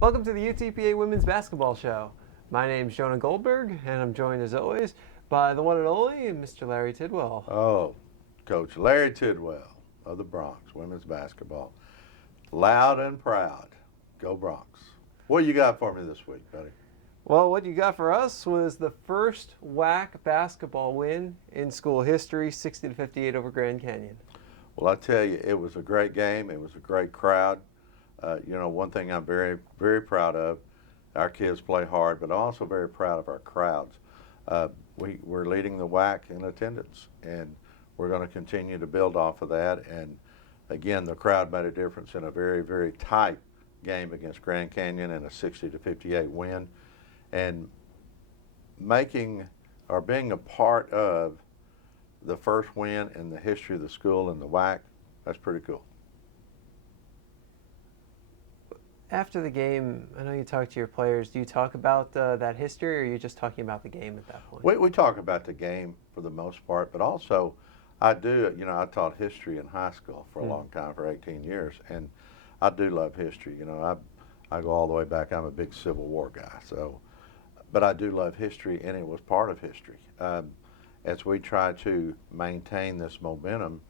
Welcome to the UTPA Women's Basketball Show. My name's Jonah Goldberg, and I'm joined as always by the one and only Mr. Larry Tidwell. Oh, Coach Larry Tidwell of the Bronx women's basketball. Loud and proud. Go Bronx. What you got for me this week, buddy? Well, what you got for us was the first WAC basketball win in school history, 60-58 over Grand Canyon. Well, I tell you, it was a great game. It was a great crowd. One thing I'm very, very proud of, our kids play hard, but I'm also very proud of our crowds. We're leading the WAC in attendance, and we're going to continue to build off of that. And again, the crowd made a difference in a very, very tight game against Grand Canyon and a 60-58 win. And being a part of the first win in the history of the school in the WAC, that's pretty cool. After the game, I know you talked to your players. Do you talk about that history, or are you just talking about the game at that point? We talk about the game for the most part, but also I do, I taught history in high school for a long time, for 18 years, and I do love history. I go all the way back. I'm a big Civil War guy, but I do love history, and it was part of history. As we try to maintain this momentum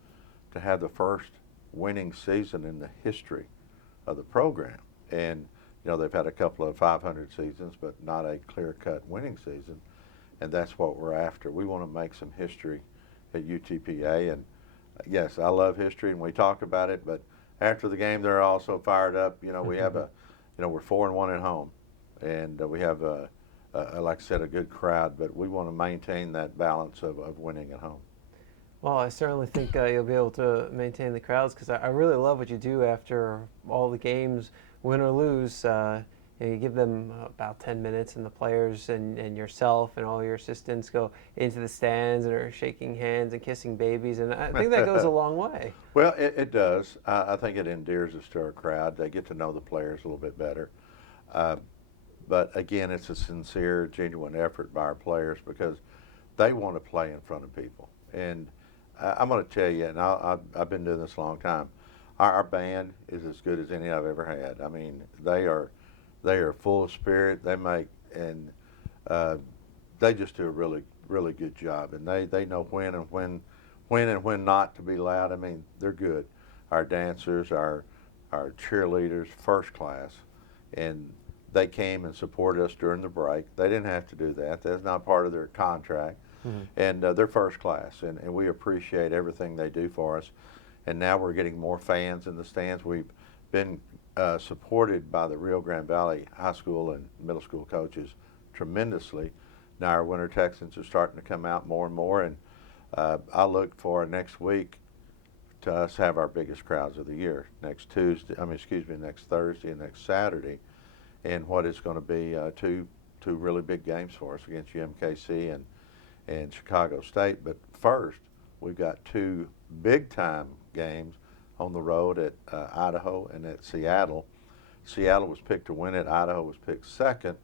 to have the first winning season in the history of the program. And, they've had a couple of 500 seasons, but not a clear-cut winning season. And that's what we're after. We want to make some history at UTPA. And yes, I love history, and we talk about it. But after the game, they're also fired up. We have we're 4-1 at home, and we have like I said, a good crowd. But we want to maintain that balance of winning at home. Well, I certainly think you'll be able to maintain the crowds, because I really love what you do after all the games, win or lose. You give them about 10 minutes, and the players and yourself and all your assistants go into the stands and are shaking hands and kissing babies, and I think that goes a long way. Well, it does. I think it endears us to our crowd. They get to know the players a little bit better. But again, it's a sincere, genuine effort by our players, because they want to play in front of people. And I'm going to tell you, and I've been doing this a long time, our band is as good as any I've ever had. I mean, they are full of spirit. They just do a really, really good job, and they know when not to be loud. I mean, they're good. Our dancers, our cheerleaders, first class, and they came and supported us during the break. They didn't have to do that. That's not part of their contract. And they're first class, and we appreciate everything they do for us. And now we're getting more fans in the stands. We've been supported by the Rio Grande Valley high school and middle school coaches tremendously. Now our Winter Texans are starting to come out more and more, and I look for next week to us have our biggest crowds of the year, next Thursday and next Saturday, and what is going to be two really big games for us against UMKC and Chicago State. But first, we've got two big-time games on the road at Idaho and at Seattle. Seattle was picked to win it. Idaho was picked second,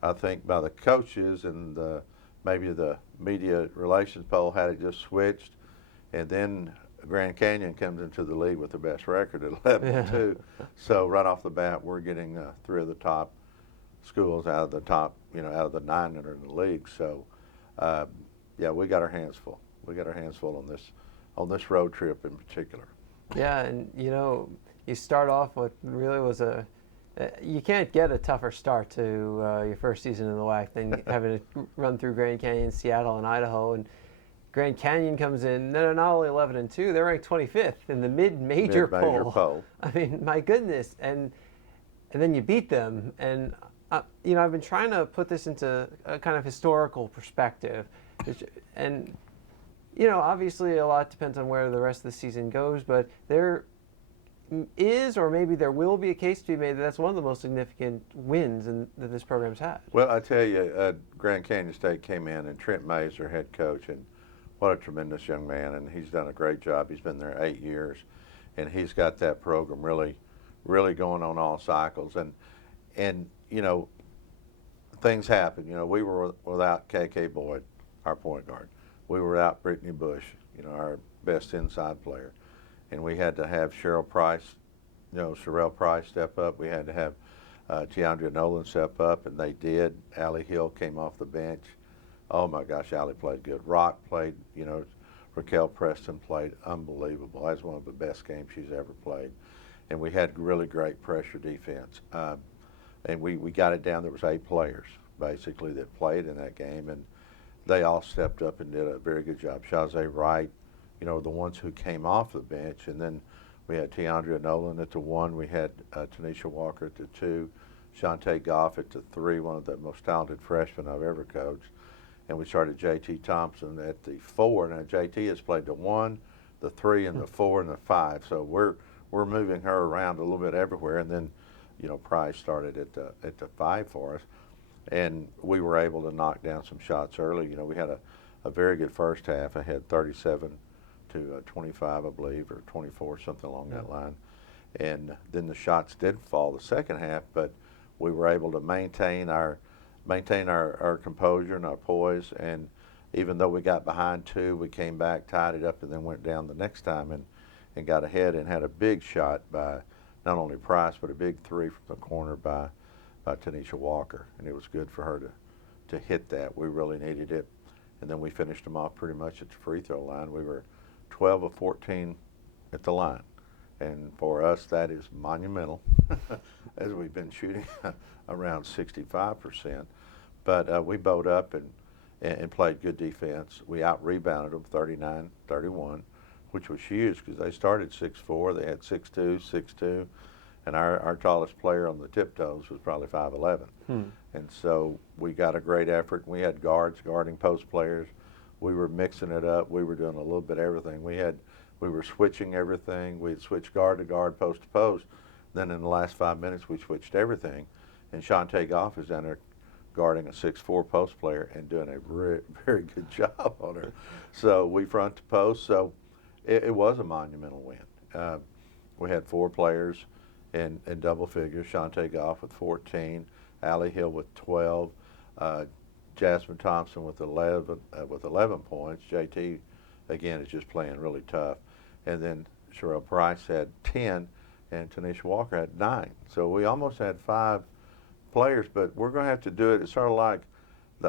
I think, by the coaches, and maybe the media relations poll had it just switched. And then Grand Canyon comes into the league with the best record at 11-2. So right off the bat, we're getting three of the top schools out of the top, out of the 9 that are in the league. So we got our hands full. We got our hands full on this road trip in particular. Yeah, and you start off with really was you can't get a tougher start to your first season in the WAC than having to run through Grand Canyon, Seattle, and Idaho. And Grand Canyon comes in, they're not only 11-2, they're ranked 25th in the mid-major poll. I mean, my goodness. And then you beat them. And I've been trying to put this into a kind of historical perspective. And, obviously a lot depends on where the rest of the season goes, but there is, or maybe there will be, a case to be made that that's one of the most significant wins that this program's had. Well, I tell you, Grand Canyon State came in, and Trent Mays, their head coach, and what a tremendous young man, and he's done a great job. He's been there 8 years, and he's got that program really, really going on all cycles. And things happen. We were without KK Boyd, our point guard. We were without Brittany Bush, our best inside player. And we had to have Sherelle Price step up. We had to have Tiandra Nolan step up, and they did. Allie Hill came off the bench. Oh my gosh, Allie played good. Rock played, Raquel Preston played unbelievable. That was one of the best games she's ever played. And we had really great pressure defense. And we got it down. There was 8 players, basically, that played in that game. And they all stepped up and did a very good job. Shazay Wright, the ones who came off the bench. And then we had Tiandra Nolan at the 1. We had Tanisha Walker at the 2. Shantae Goff at the 3, one of the most talented freshmen I've ever coached. And we started J.T. Thompson at the 4. Now J.T. has played the 1, the 3, and the 4, and the 5. So we're moving her around a little bit everywhere. And then, Price started at the 5 for us, and we were able to knock down some shots early. We had a very good first half. I had 37 to 25, I believe, or 24, something along that line. And then the shots did fall the second half, but we were able to maintain our composure and our poise. And even though we got behind 2, we came back, tied it up, and then went down the next time and got ahead and had a big shot by not only Price, but a big 3 from the corner by Tanisha Walker. And it was good for her to hit that. We really needed it. And then we finished them off pretty much at the free throw line. We were 12 of 14 at the line. And for us, that is monumental, as we've been shooting around 65%. But we bowed up and played good defense. We out-rebounded them 39-31, which was huge because they started 6'4". They had 6'2", 6'2", and our tallest player on the tiptoes was probably 5'11". And so we got a great effort. We had guards guarding post players. We were mixing it up. We were doing a little bit of everything. We were switching everything. We'd switch guard to guard, post to post. Then in the last 5 minutes, we switched everything. And Shantae Goff is down there guarding a 6'4" post player and doing a very, very good job on her. So we front to post. So it was a monumental win. We had 4 players in double figures. Shantae Goff with 14, Allie Hill with 12, Jasmine Thompson with 11 points. JT, again, is just playing really tough. And then Sherelle Price had 10, and Tanisha Walker had 9. So we almost had 5 players, but we're going to have to do it. It's sort of like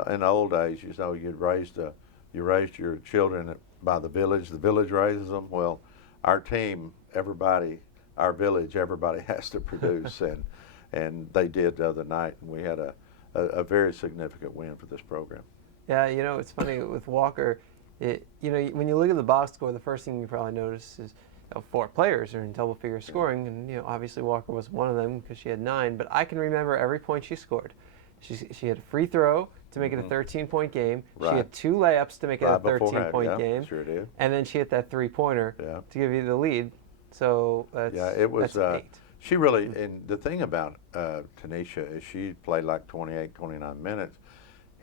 in the old days, you raised your children by the village raises them. Well, our team, our village, everybody has to produce, and they did the other night, and we had a very significant win for this program. Yeah, it's funny with Walker. When you look at the box score, the first thing you probably notice is 4 players are in double figure scoring, and obviously Walker was one of them because she had 9. But I can remember every point she scored. She had a free throw to make it a 13-point game. Right. She had 2 layups to make it a 13-point game. Sure did. And then she hit that 3-pointer to give you the lead. So that's 8. She really, and the thing about Tanisha is she played like 28, 29 minutes,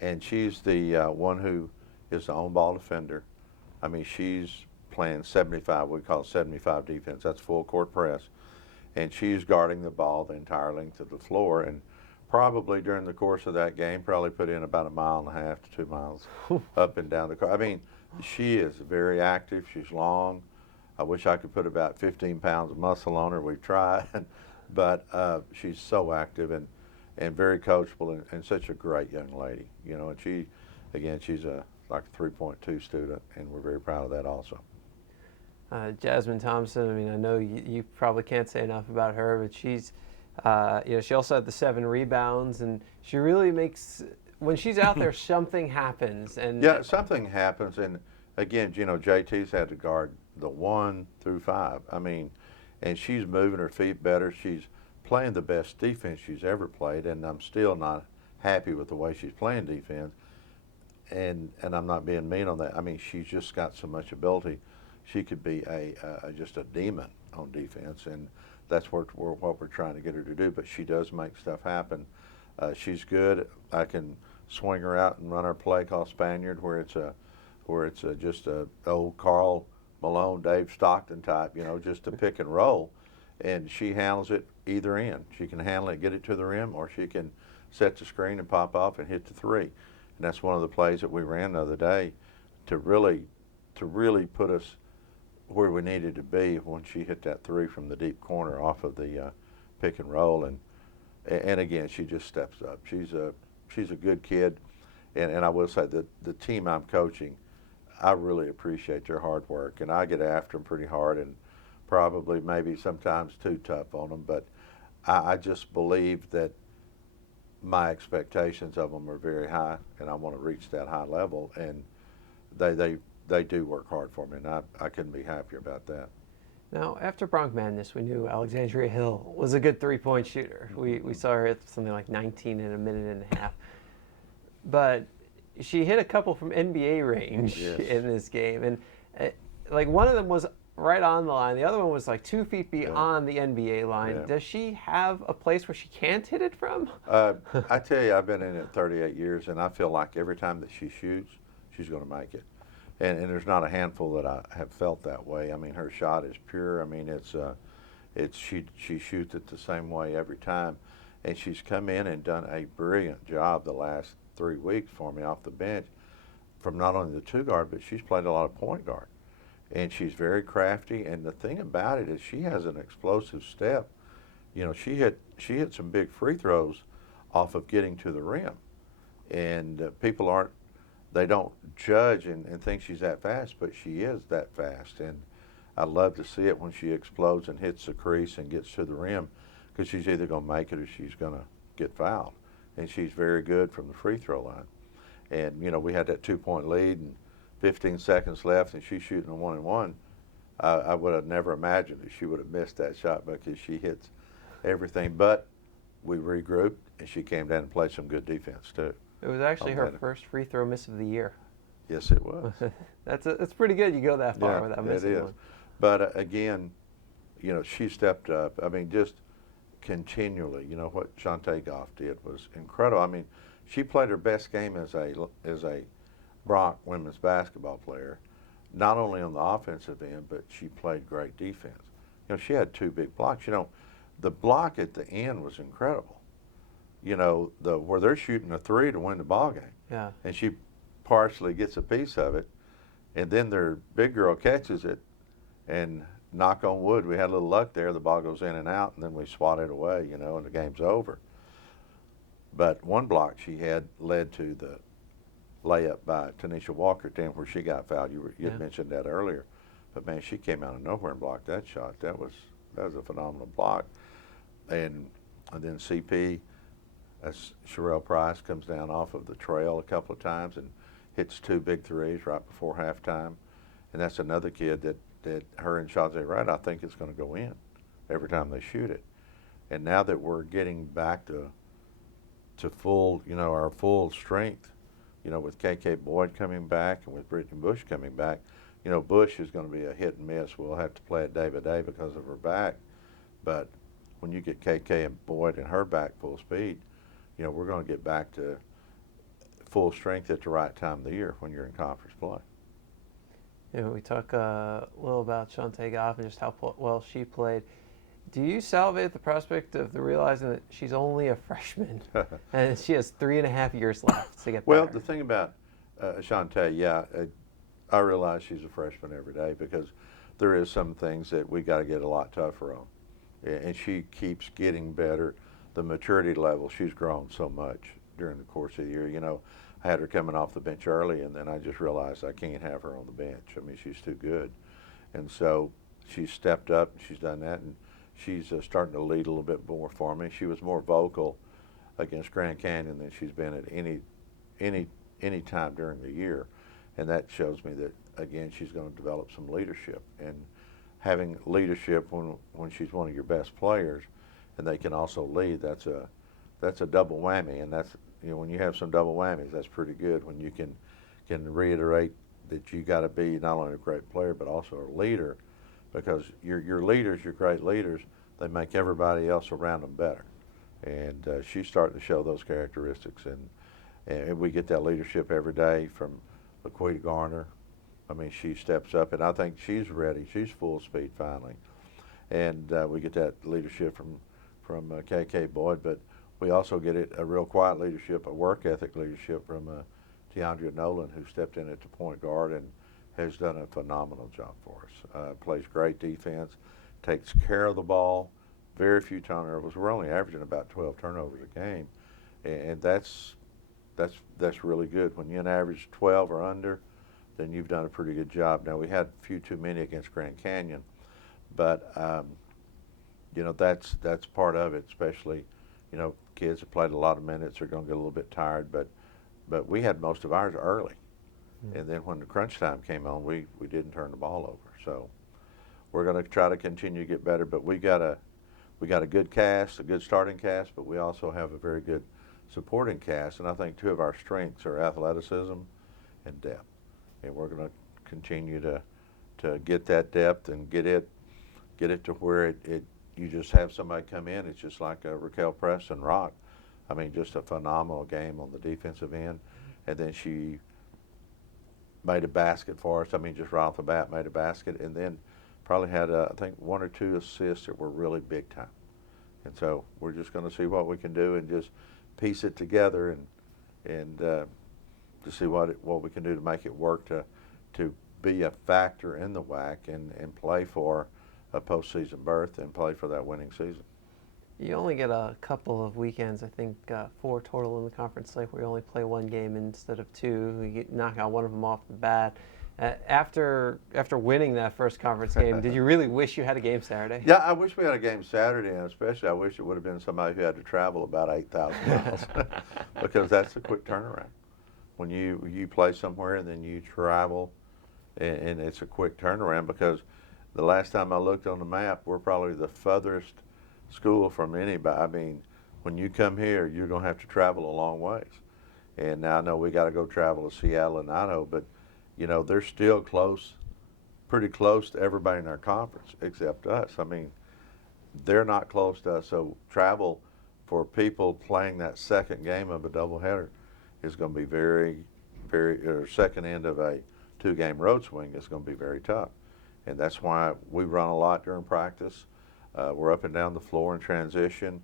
and she's the one who is the on-ball defender. I mean, she's playing 75, we call it 75 defense. That's full court press. And she's guarding the ball the entire length of the floor, and probably during the course of that game, probably put in about 1.5 miles to 2 miles up and down the court. I mean, she is very active. She's long. I wish I could put about 15 pounds of muscle on her. We've tried. But she's so active and very coachable and such a great young lady. And she's like a 3.2 student, and we're very proud of that also. Jasmine Thompson, I mean, I know you probably can't say enough about her, but she's, she also had the 7 rebounds, and she really makes, when she's out there, something happens. And yeah, something happens, and again, JT's had to guard the 1 through 5. I mean, and she's moving her feet better. She's playing the best defense she's ever played, and I'm still not happy with the way she's playing defense. And I'm not being mean on that. I mean, she's just got so much ability. She could be just a demon on defense, and that's what we're trying to get her to do. But she does make stuff happen. She's good. I can swing her out and run our play called Spaniard, where it's just a old Carl Malone, Dave Stockton type, just a pick and roll, and she handles it either end. She can handle it, get it to the rim, or she can set the screen and pop off and hit the 3. And that's one of the plays that we ran the other day to really put us where we needed to be when she hit that 3 from the deep corner off of the pick and roll. And And again, she just steps up. She's a good kid, and I will say that the team I'm coaching, I really appreciate their hard work, and I get after them pretty hard, and probably maybe sometimes too tough on them. But I just believe that my expectations of them are very high, and I want to reach that high level, and they do work hard for me, and I couldn't be happier about that. Now, after Bronx Madness, we knew Alexandria Hill was a good three-point shooter. We saw her hit something like 19 in a minute and a half. But she hit a couple from NBA range Yes. in this game. And like one of them was right on the line. The other one was like 2 feet beyond the NBA line. Yeah. Does she have a place where she can't hit it from? I tell you, I've been in it 38 years, and I feel like every time that she shoots, she's going to make it. And there's not a handful that I have felt that way. I mean, her shot is pure. I mean, she shoots it the same way every time, and she's come in and done a brilliant job the last 3 weeks for me off the bench, from not only the two guard, but she's played a lot of point guard, and she's very crafty. And the thing about it is, she has an explosive step. You know, she hit some big free throws off of getting to the rim, and people they don't judge and think she's that fast, but she is that fast. And I love to see it when she explodes and hits the crease and gets to the rim, because she's either going to make it or she's going to get fouled. And she's very good from the free throw line. And, you know, we had that 2-point lead and 15 seconds left, and she's shooting a 1-and-1. I would have never imagined that she would have missed that shot, because she hits everything. But we regrouped, and she came down and played some good defense, too. It was actually her first free throw miss of the year. Yes, it was. That's pretty good. You go that far without missing one. But again, you know, she stepped up. I mean, just continually. You know what Shantae Goff did was incredible. I mean, she played her best game as a Bronx women's basketball player, not only on the offensive end, but she played great defense. You know, she had 2 big blocks. You know, the block at the end was incredible. You know, where they're shooting a 3 to win the ball game. Yeah. And she partially gets a piece of it, and then their big girl catches it, and knock on wood, we had a little luck there. The ball goes in and out, and then we swat it away, you know, and the game's over. But one block she had led to the layup by Tanisha Walker, where she got fouled. You had mentioned that earlier. But, man, she came out of nowhere and blocked that shot. That was a phenomenal block. And then CP, as Sherelle Price comes down off of the trail a couple of times and hits 2 big threes right before halftime. And that's another kid that her and Shazay Wright, I think, is going to go in every time they shoot it. And now that we're getting back to full, you know, our full strength, you know, with KK Boyd coming back and with Brittany Bush coming back, you know, Bush is going to be a hit and miss. We'll have to play it day by day because of her back. But when you get KK and Boyd and her back full speed, you know, we're going to get back to full strength at the right time of the year when you're in conference play. You know, we talk a little about Shantae Goff and just how well she played. Do you salivate the prospect of realizing that she's only a freshman and she has 3.5 years left to get Well, better? the thing about Shantae, I realize she's a freshman every day, because there is some things that we got to get a lot tougher on. And she keeps getting better. The maturity level, she's grown so much during the course of the year. You know, I had her coming off the bench early, and then I just realized I can't have her on the bench. I mean, she's too good. And so she's stepped up, and she's done that, and she's starting to lead a little bit more for me. She was more vocal against Grand Canyon than she's been at any time during the year. And that shows me that, again, she's going to develop some leadership. And having leadership when she's one of your best players, and they can also lead, that's a double whammy. And that's, you know, when you have some double whammies, that's pretty good, when you can reiterate that you got to be not only a great player but also a leader, because your leaders, your great leaders, they make everybody else around them better. And she's starting to show those characteristics, and we get that leadership every day from LaQuita Garner. I mean, she steps up, and I think she's ready. She's full speed finally. And we get that leadership from KK Boyd, but we also get a real quiet leadership, a work ethic leadership from DeAndrea Nolan, who stepped in at the point guard and has done a phenomenal job for us. Plays great defense, takes care of the ball, very few turnovers. We're only averaging about 12 turnovers a game, and that's really good. When you average 12 or under, then you've done a pretty good job. Now, we had a few too many against Grand Canyon, but that's part of it. Especially, kids have played a lot of minutes are going to get a little bit tired, but we had most of ours early, and then when the crunch time came on, we didn't turn the ball over. So we're going to try to continue to get better, but we got a good cast, a good starting cast, but we also have a very good supporting cast, and I think two of our strengths are athleticism and depth, and we're going to continue to get that depth and get it to where it you just have somebody come in. It's just like Raquel Preston Rock. I mean, just a phenomenal game on the defensive end, and then she made a basket for us. I mean, just right off the bat made a basket, and then probably had I think 1 or 2 assists that were really big time. And so we're just going to see what we can do and just piece it together and to see what we can do to make it work to be a factor in the WAC and play for a postseason berth and play for that winning season. You only get a couple of weekends, I think 4 total in the conference slate, where you only play 1 game instead of 2. You knock out one of them off the bat. After winning that first conference game, did you really wish you had a game Saturday? Yeah, I wish we had a game Saturday, and especially I wish it would have been somebody who had to travel about 8,000 miles because that's a quick turnaround. When you play somewhere and then you travel, and it's a quick turnaround because the last time I looked on the map, we're probably the furthest school from anybody. I mean, when you come here, you're going to have to travel a long ways. And now I know we got to go travel to Seattle and Idaho, but they're still close, pretty close to everybody in our conference except us. I mean, they're not close to us, so travel for people playing that second game of a doubleheader is going to be very, or second end of a 2-game road swing is going to be very tough. And that's why we run a lot during practice. We're up and down the floor in transition,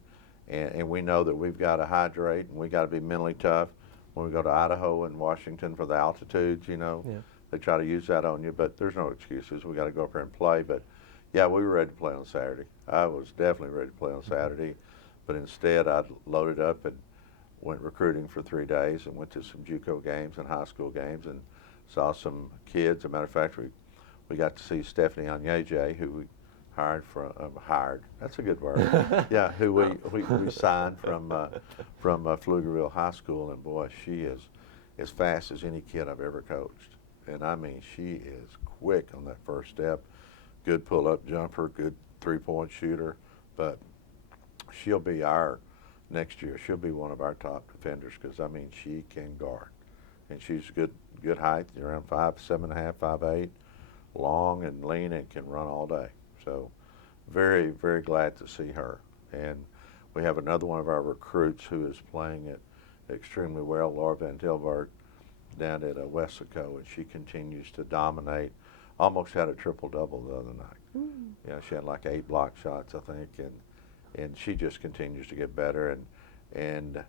and we know that we've got to hydrate and we got to be mentally tough. When we go to Idaho and Washington for the altitudes, they try to use that on you, but there's no excuses. We got to go up there and play. But yeah, we were ready to play on Saturday. I was definitely ready to play on Saturday, but instead I loaded up and went recruiting for 3 days and went to some JUCO games and high school games and saw some kids. As a matter of fact, we got to see Stephanie Onyeje, who we hired. That's a good word. Yeah, who we signed from Pflugerville High School, and boy, she is as fast as any kid I've ever coached. And I mean, she is quick on that first step. Good pull-up jumper, good 3-point shooter. But she'll be next year. She'll be one of our top defenders because I mean, she can guard, and she's good height, around 5'7.5", 5'8", long and lean, and can run all day. So very, very glad to see her. And we have another one of our recruits who is playing it extremely well, Laura Van Tilburg, down at Wessico, and she continues to dominate. Almost had a triple-double the other night. Yeah, she had like 8 block shots, I think, and she just continues to get better. And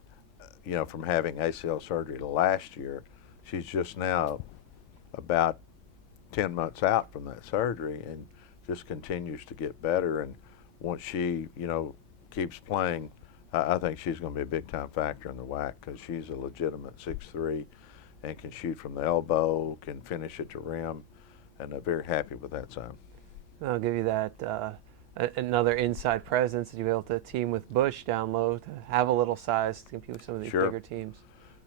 from having ACL surgery last year, she's just now about 10 months out from that surgery and just continues to get better. And once she, keeps playing, I think she's going to be a big-time factor in the WAC because she's a legitimate 6'3" and can shoot from the elbow, can finish at the rim, and I'm very happy with that son. I'll give you that another inside presence, to be able to team with Bush down low, to have a little size to compete with some of these bigger teams.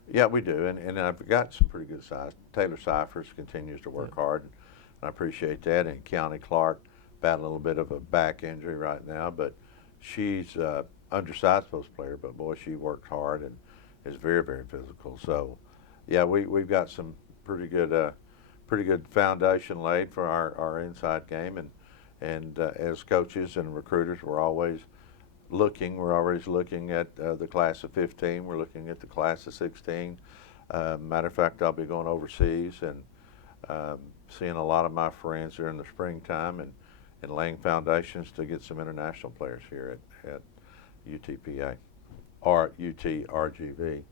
Yeah, we do, and I've got some pretty good size. Taylor Cyphers continues to work hard, and I appreciate that. And Keontae Clark battling a little bit of a back injury right now, but she's undersized post player, but boy, she worked hard and is very, very physical. So, yeah, we've got some pretty good foundation laid for our inside game, and as coaches and recruiters, we're always looking at the class of 15. We're looking at the class of 16. Matter of fact, I'll be going overseas and seeing a lot of my friends during the springtime and laying foundations to get some international players here at UTPA or UTRGV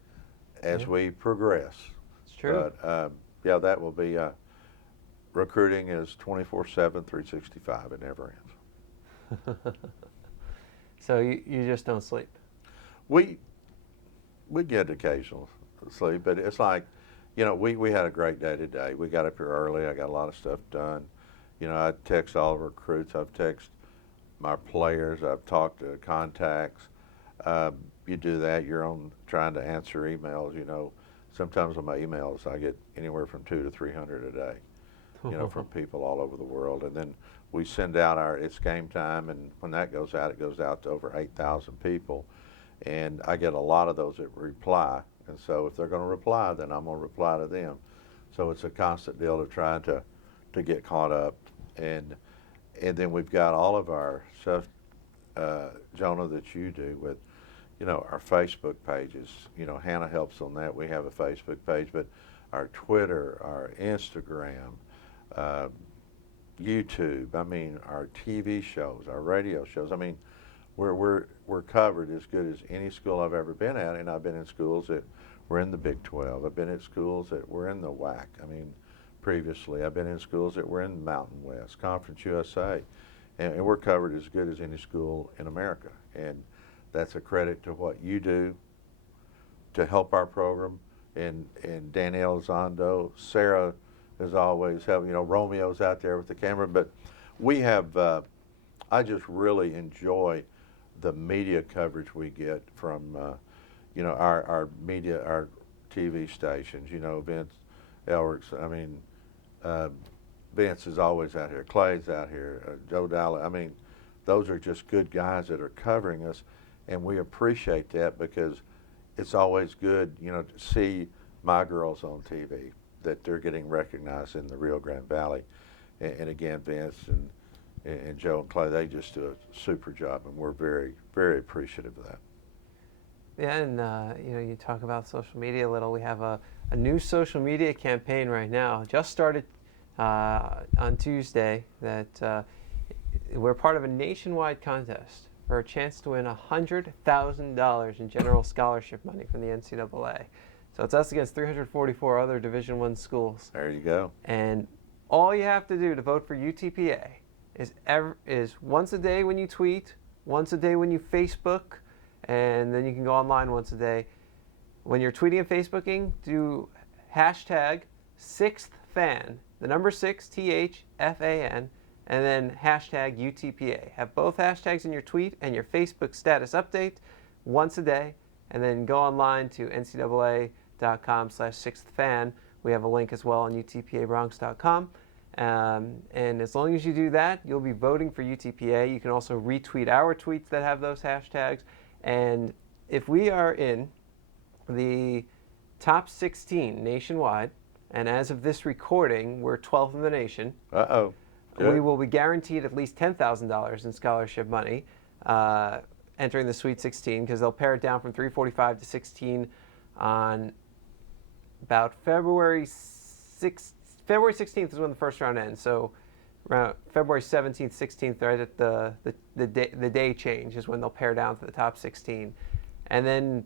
as we progress. It's true. But yeah, that will be recruiting is 24/7, 365. It never ends. So you just don't sleep. We we get occasional sleep, but it's like, we had a great day today. We got up here early. I got a lot of stuff done. I text all of our recruits. I've texted my players. I've talked to contacts. You do that, you're on trying to answer emails. Sometimes on my emails I get anywhere from 200 to 300 a day. From people all over the world, and then we send out it's game time, and when that goes out, it goes out to over 8,000 people, and I get a lot of those that reply. And so if they're going to reply, then I'm going to reply to them. So it's a constant deal of trying to get caught up, and then we've got all of our stuff, Jonah, that you do with, our Facebook pages. Hannah helps on that. We have a Facebook page, but our Twitter, our Instagram, YouTube. Our TV shows, our radio shows. We're covered as good as any school I've ever been at, and I've been in schools that were in the Big 12. I've been at schools that were in the WAC. Previously, I've been in schools that were in Mountain West, Conference USA, and we're covered as good as any school in America. And that's a credit to what you do to help our program, and Danielle Zondo, Sarah is always helping. Romeo's out there with the camera, but we have. I just really enjoy the media coverage we get from, our media, our TV stations. Vince Elrics. Vince is always out here. Clay's out here. Joe Dalla. Those are just good guys that are covering us, and we appreciate that because it's always good, to see my girls on TV, that they're getting recognized in the Rio Grande Valley. And again, Vince and Joe and Clay, they just do a super job, and we're very, very appreciative of that. Yeah, and you talk about social media a little. We have a new social media campaign right now. Just started on Tuesday. That we're part of a nationwide contest for a chance to win $100,000 in general scholarship money from the NCAA. So it's us against 344 other Division I schools. There you go. And all you have to do to vote for UTPA is once a day when you tweet, once a day when you Facebook, and then you can go online once a day. When you're tweeting and Facebooking, do hashtag 6thFan, the number 6, THFAN, and then hashtag UTPA. Have both hashtags in your tweet and your Facebook status update once a day, and then go online to ncaa.com/6thFan. We have a link as well on utpabronx.com. And as long as you do that, you'll be voting for UTPA. You can also retweet our tweets that have those hashtags. And if we are in the top 16 nationwide, and as of this recording, we're 12th in the nation. Uh-oh. Good. We will be guaranteed at least $10,000 in scholarship money entering the Sweet 16, because they'll pare it down from 345 to 16 on about February 6th. February 16th is when the first round ends. So around February 17th, 16th, right at the day change is when they'll pare down to the top 16. And then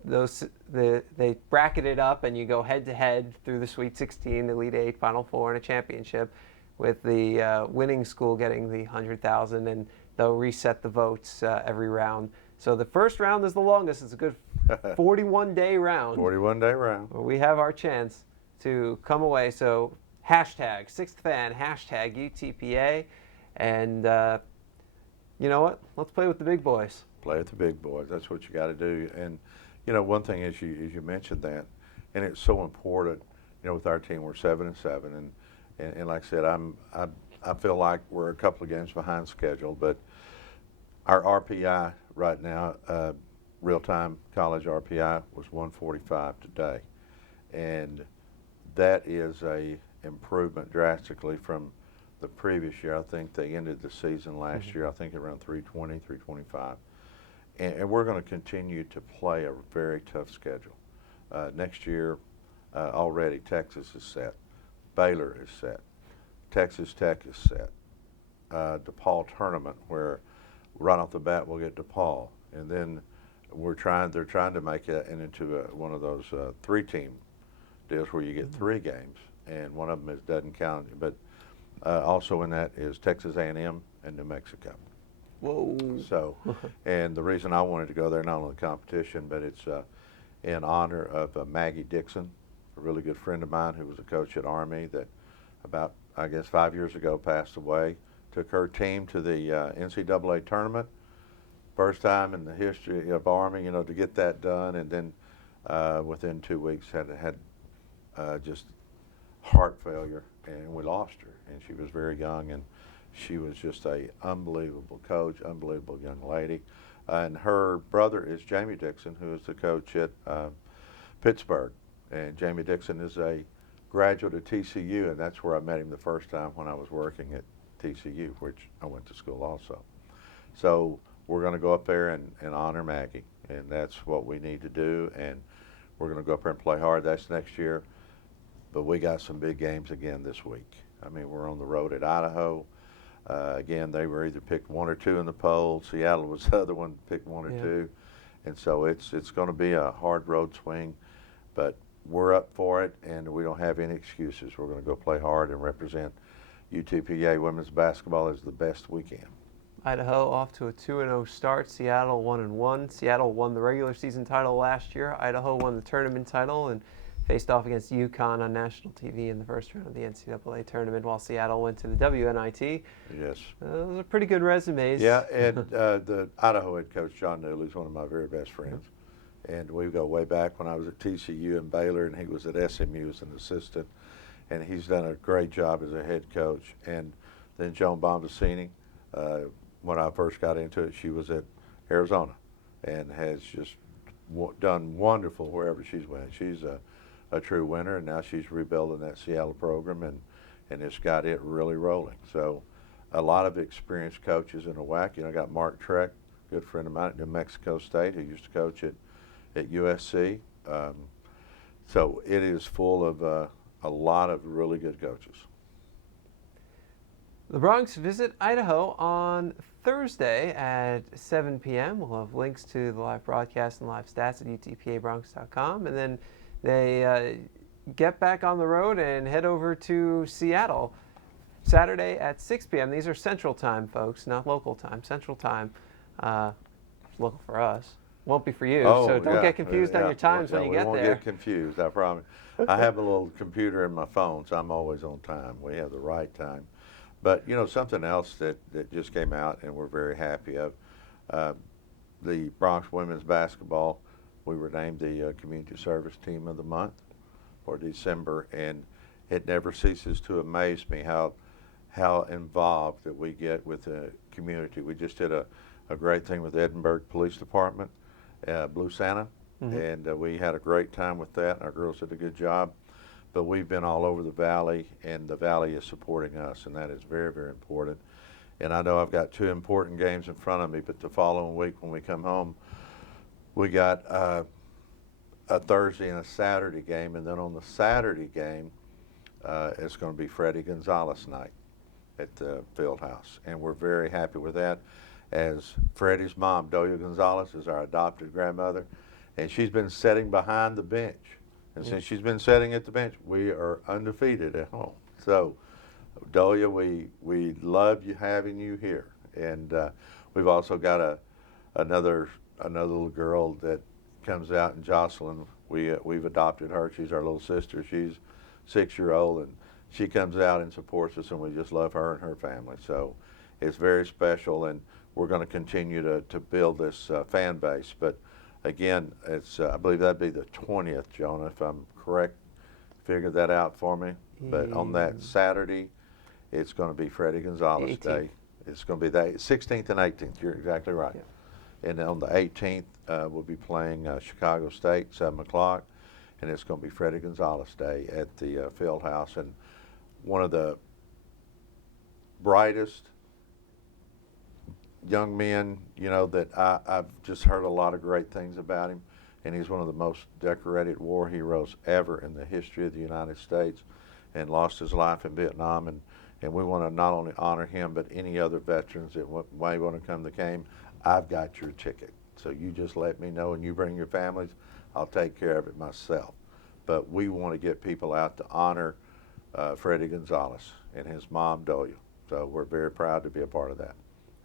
they bracket it up, and you go head-to-head through the Sweet 16, Elite 8, Final Four, and a championship, with the winning school getting the $100,000, and they'll reset the votes every round. So the first round is the longest. It's a good 41-day round. 41-day round. Where we have our chance to come away. So hashtag 6thFan, hashtag UTPA, and you know what? Let's play with the big boys. Play with the big boys. That's what you got to do. And one thing is you mentioned that, and it's so important. With our team, we're 7-7, and like I said, I feel like we're a couple of games behind schedule, but our RPI right now, real-time college RPI, was 145 today, and that is a improvement drastically from the previous year. I think they ended the season last year, I think around 320, 325. And we're going to continue to play a very tough schedule. Next year, already Texas is set. Baylor is set. Texas Tech is set. DePaul tournament, where right off the bat we'll get DePaul. And then they're trying to make it into one of those three-team deals where you get 3 games, and one of them doesn't count. But also in that is Texas A&M and New Mexico. Whoa. So, and the reason I wanted to go there, not only the competition, but it's in honor of Maggie Dixon, a really good friend of mine who was a coach at Army that about, I guess, 5 years ago passed away. Took her team to the NCAA tournament. First time in the history of Army, to get that done. And then within 2 weeks had just heart failure, and we lost her. And she was very young, and she was just a unbelievable coach, unbelievable young lady. And her brother is Jamie Dixon, who is the coach at Pittsburgh. And Jamie Dixon is a graduate of TCU, and that's where I met him the first time when I was working at TCU, which I went to school also. So we're going to go up there and honor Maggie, and that's what we need to do. And we're going to go up there and play hard. That's next year. But we got some big games again this week. I mean, we're on the road at Idaho. Again, they were either picked 1 or 2 in the poll. Seattle was the other one, picked 1 or 2. And so it's going to be a hard road swing. But we're up for it, and we don't have any excuses. We're going to go play hard and represent UTPA women's basketball as the best we can. Idaho off to a 2-0 start. Seattle 1-1. Seattle won the regular season title last year. Idaho won the tournament title and faced off against UConn on national TV in the first round of the NCAA tournament, while Seattle went to the WNIT. Yes. Those are pretty good resumes. Yeah, and the Idaho head coach, John Newley, is one of my very best friends. And we go way back when I was at TCU and Baylor, and he was at SMU as an assistant. And he's done a great job as a head coach. And then Joan Bombasini, when I first got into it, she was at Arizona and has just done wonderful wherever she's went. She's a true winner, and now she's rebuilding that Seattle program, and it's got it really rolling. So a lot of experienced coaches in the WAC. I got Mark Trek, good friend of mine at New Mexico State, who used to coach at USC. So it is full of a lot of really good coaches. The Broncs visit Idaho on Thursday at 7 p.m. We'll have links to the live broadcast and live stats at utpabronx.com. And then they get back on the road and head over to Seattle Saturday at 6 p.m. These are Central Time, folks, not local time. Central Time, local for us. Won't be for you, so don't get confused on your times when you get there. We won't get confused, I promise. I have a little computer in my phone, so I'm always on time. We have the right time. But, something else that just came out and we're very happy of, the Bronx women's basketball, we were named the Community Service Team of the Month for December, and it never ceases to amaze me how involved that we get with the community. We just did a great thing with the Edinburgh Police Department, Blue Santa, and we had a great time with that. Our girls did a good job. But we've been all over the Valley, and the Valley is supporting us, and that is very, very important. And I know I've got 2 important games in front of me, but the following week when we come home, we got a Thursday and a Saturday game, and then on the Saturday game, it's going to be Freddie Gonzalez night at the field house. And we're very happy with that, as Freddie's mom, Doya Gonzalez, is our adopted grandmother, and she's been sitting behind the bench. And since she's been sitting at the bench, we are undefeated at home. So, Doya, we love having you here. And we've also got another little girl that comes out in Jocelyn. We've adopted her. She's our little sister. She's 6-year-old, and she comes out and supports us, and we just love her and her family. So it's very special, and we're going to continue to build this fan base. But again, it's I believe that'd be the 20th, Jonah, if I'm correct. Figure that out for me. But on that Saturday, it's going to be Freddie Gonzalez Day. It's going to be the 16th and 18th. You're exactly right. Yeah. And on the 18th, we'll be playing Chicago State, 7 o'clock, and it's going to be Freddie Gonzalez Day at the field house. And one of the brightest young men, that I've just heard a lot of great things about him, and he's one of the most decorated war heroes ever in the history of the United States, and lost his life in Vietnam, and we want to not only honor him, but any other veterans that may want to come to the game. I've got your ticket, so you just let me know, and you bring your families. I'll take care of it myself. But we want to get people out to honor Freddie Gonzalez and his mom, Doya. So we're very proud to be a part of that.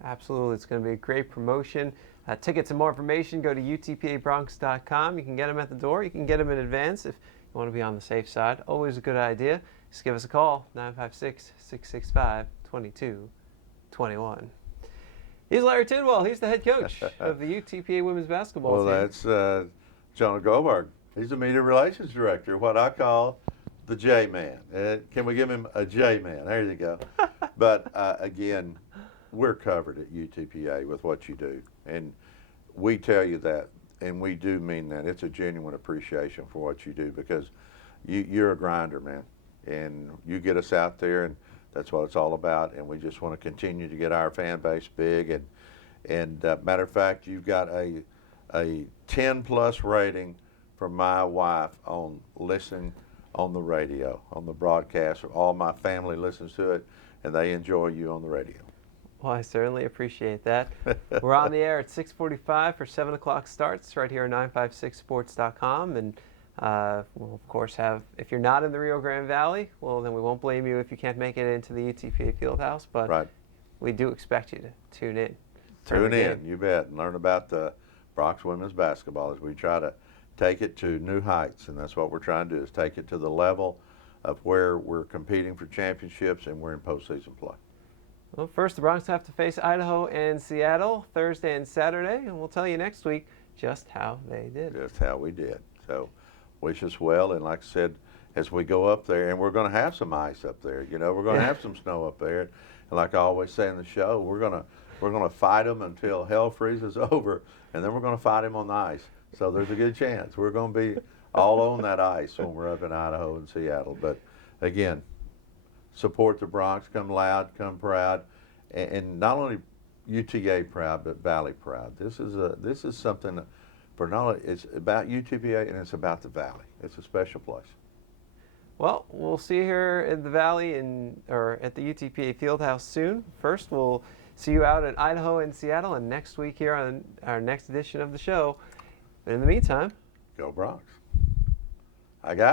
Absolutely. It's going to be a great promotion. Tickets and more information, go to utpabronx.com. You can get them at the door. You can get them in advance if you want to be on the safe side. Always a good idea. Just give us a call, 956-665-2221. He's Larry Tidwell. He's the head coach of the UTPA women's basketball team. Well, that's Jonah Goldberg. He's the media relations director, what I call the J-Man. Can we give him a J-Man? There you go. But again, we're covered at UTPA with what you do. And we tell you that, and we do mean that. It's a genuine appreciation for what you do, because you're a grinder, man. And you get us out there, and that's what it's all about. And we just want to continue to get our fan base big. And matter of fact, you've got a 10+ rating from my wife on listening on the radio, on the broadcast. All my family listens to it, and they enjoy you on the radio. Well, I certainly appreciate that. We're on the air at 6:45 for 7 o'clock starts right here at 956sports.com. And we'll, of course, have, if you're not in the Rio Grande Valley, well, then we won't blame you if you can't make it into the UTPA Fieldhouse. But right. We do expect you to tune in. Tune in, you bet, and learn about the Bronx women's basketball as we try to take it to new heights. And that's what we're trying to do, is take it to the level of where we're competing for championships and we're in postseason play. Well, first, the Bronx have to face Idaho and Seattle Thursday and Saturday, and we'll tell you next week just how they did. Just how we did. So, wish us well, and like I said, as we go up there, and we're going to have some ice up there. You know, we're going to have some snow up there, and like I always say in the show, we're going to fight them until hell freezes over, and then we're going to fight them on the ice. So there's a good chance we're going to be all on that ice when we're up in Idaho and Seattle. But again, support the Bronx, come loud, come proud, and not only UTA proud, but Valley proud. This is something for not only, it's about UTPA and it's about the Valley. It's a special place. Well, we'll see you here in the Valley or at the UTPA Fieldhouse soon. First, we'll see you out in Idaho and Seattle, and next week here on our next edition of the show. But in the meantime, go Bronx. I got it.